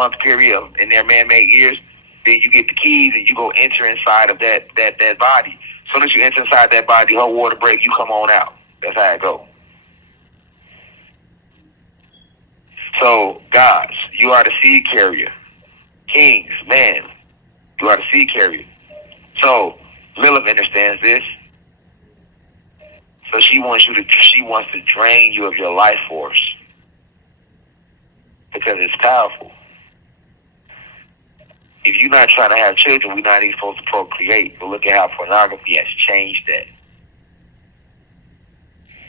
9-month period in their man-made years, then you get the keys and you go enter inside of that body. As soon as you enter inside that body, her water break, you come on out. That's how it goes. So, gods, you are the seed carrier. Kings, man, you are the seed carrier. So, Lilith understands this. So she wants to drain you of your life force because it's powerful. If you're not trying to have children, we're not even supposed to procreate. But look at how pornography has changed that.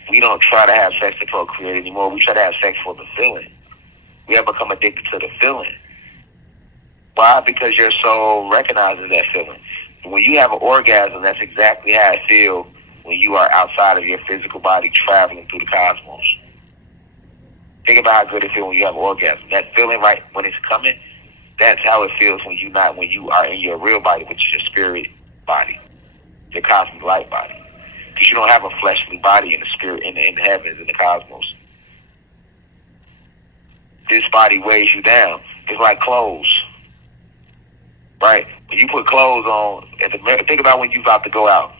We don't try to have sex to procreate anymore. We try to have sex for the feeling. We have become addicted to the feeling. Why? Because your soul recognizes that feeling. When you have an orgasm, that's exactly how it feels when you are outside of your physical body traveling through the cosmos. Think about how good it feels when you have an orgasm. That feeling right when it's coming, that's how it feels when you are in your real body, which is your spirit body, your cosmic light body. Because you don't have a fleshly body in the spirit, in the heavens, in the cosmos. This body weighs you down. It's like clothes, right? When you put clothes on, think about when you're about to go out,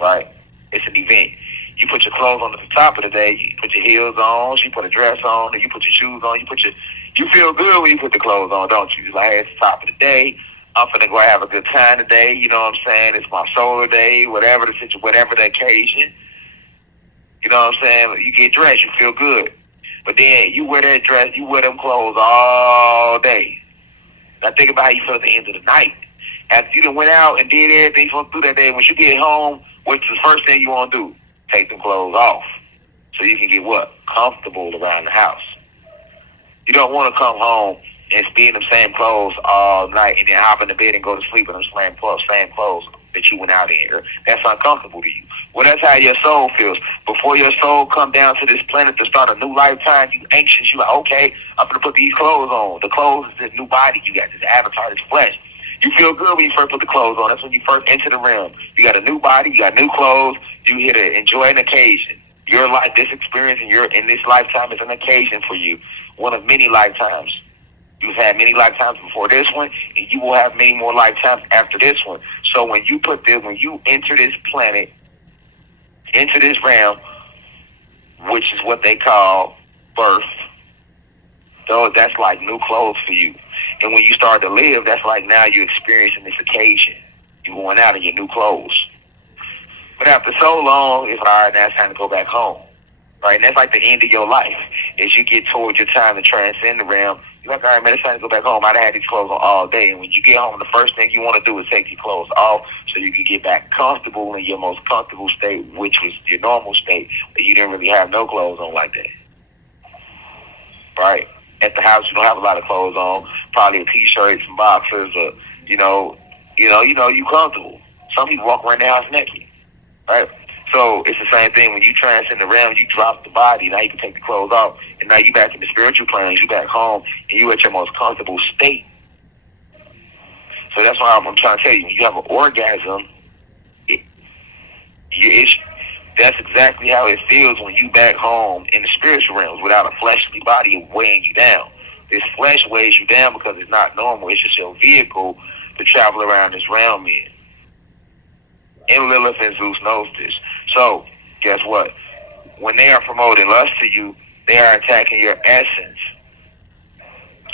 right? It's an event. You put your clothes on at the top of the day. You put your heels on. You put a dress on. And you put your shoes on. You feel good when you put the clothes on, don't you? It's like, hey, it's the top of the day. I'm finna go have a good time today. You know what I'm saying? It's my solar day, whatever the situation, whatever the occasion. You know what I'm saying? You get dressed, you feel good. But then you wear that dress, you wear them clothes all day. Now think about how you feel at the end of the night. After you done went out and did everything you supposed to do that day, when you get home, what's the first thing you want to do? Take them clothes off. So you can get what? Comfortable around the house. You don't want to come home and be in the same clothes all night and then hop in the bed and go to sleep in the same clothes that you went out in. That's uncomfortable to you. Well, that's how your soul feels. Before your soul come down to this planet to start a new lifetime, you anxious. You like, okay, I'm going to put these clothes on. The clothes is this new body. You got this avatar, this flesh. You feel good when you first put the clothes on. That's when you first enter the realm. You got a new body. You got new clothes. You here to enjoy an occasion. Your life, this experience in this lifetime is an occasion for you. One of many lifetimes. You've had many lifetimes before this one, and you will have many more lifetimes after this one. So when you enter this planet, into this realm, which is what they call birth, though that's like new clothes for you. And when you start to live, that's like now you're experiencing this occasion. You're going out in your new clothes. But after so long, it's all right, now it's time to go back home. Right? And that's like the end of your life. As you get towards your time to transcend the realm, you're like, all right, man, it's time to go back home. I'd have had these clothes on all day. And when you get home, the first thing you want to do is take your clothes off so you can get back comfortable in your most comfortable state, which was your normal state, but you didn't really have no clothes on like that. Right? At the house, you don't have a lot of clothes on. Probably a t-shirt, some boxers, or, you comfortable. Some people walk around the house naked. Right? So it's the same thing. When you transcend the realm, you drop the body. Now you can take the clothes off. And now you back in the spiritual plane. You back home. And you at your most comfortable state. So that's why I'm trying to tell you. When you have an orgasm, that's exactly how it feels when you back home in the spiritual realms without a fleshly body weighing you down. This flesh weighs you down because it's not normal. It's just your vehicle to travel around this realm in. And Lilith and Zeus knows this. So, guess what? When they are promoting lust to you, they are attacking your essence.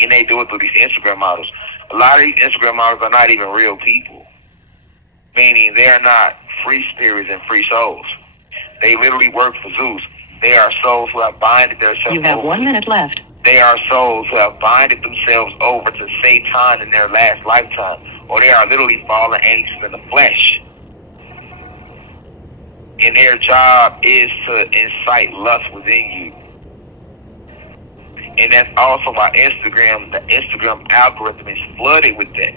And they do it through these Instagram models. A lot of these Instagram models are not even real people. Meaning they are not free spirits and free souls. They literally work for Zeus. They are souls who have binded themselves. You have over 1 minute left. They are souls who have binded themselves over to Satan in their last lifetime. Or they are literally fallen angels in the flesh. And their job is to incite lust within you. And that's also why the Instagram algorithm is flooded with that.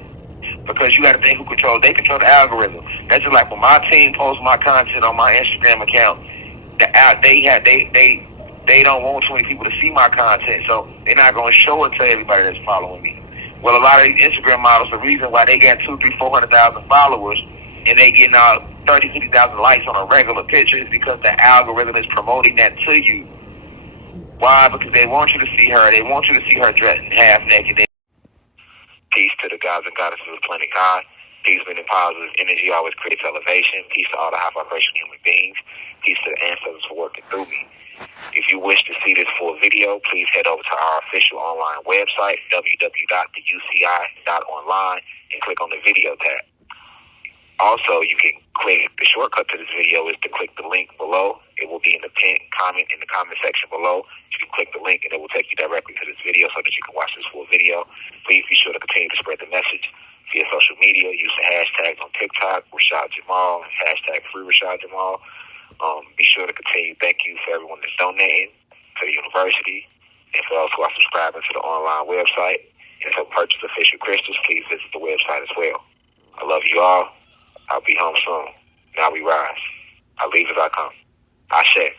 Because you got to think they control the algorithm. That's just like when my team posts my content on my Instagram account, they don't want too many people to see my content, so they're not going to show it to everybody that's following me. Well, a lot of these Instagram models, the reason why they got 200,000, 300,000, 400,000 followers, and they getting out 30,000, 50,000 likes on a regular picture is because the algorithm is promoting that to you. Why? Because they want you to see her. They want you to see her dressed half naked. gods and goddesses of planet God. Peace, meaning positive energy always creates elevation. Peace to all the high vibration human beings. Peace to the ancestors for working through me. If you wish to see this full video, please head over to our official online website, www.theuci.online, and click on the video tab. Also, you can click the shortcut to this video is to click the link below. It will be in the pinned comment in the comment section below. You can click the link and it will take you directly to this video so that you can watch this full video. Please be sure to continue to spread the message via social media. Use the hashtags on TikTok, Rashad Jamal, and hashtag free Rashad Jamal. Be sure to continue. Thank you for everyone that's donating to the university and for those who are subscribing to the online website. And to purchase official crystals, please visit the website as well. I love you all. I'll be home soon. Now we rise. I leave as I come. Ashe.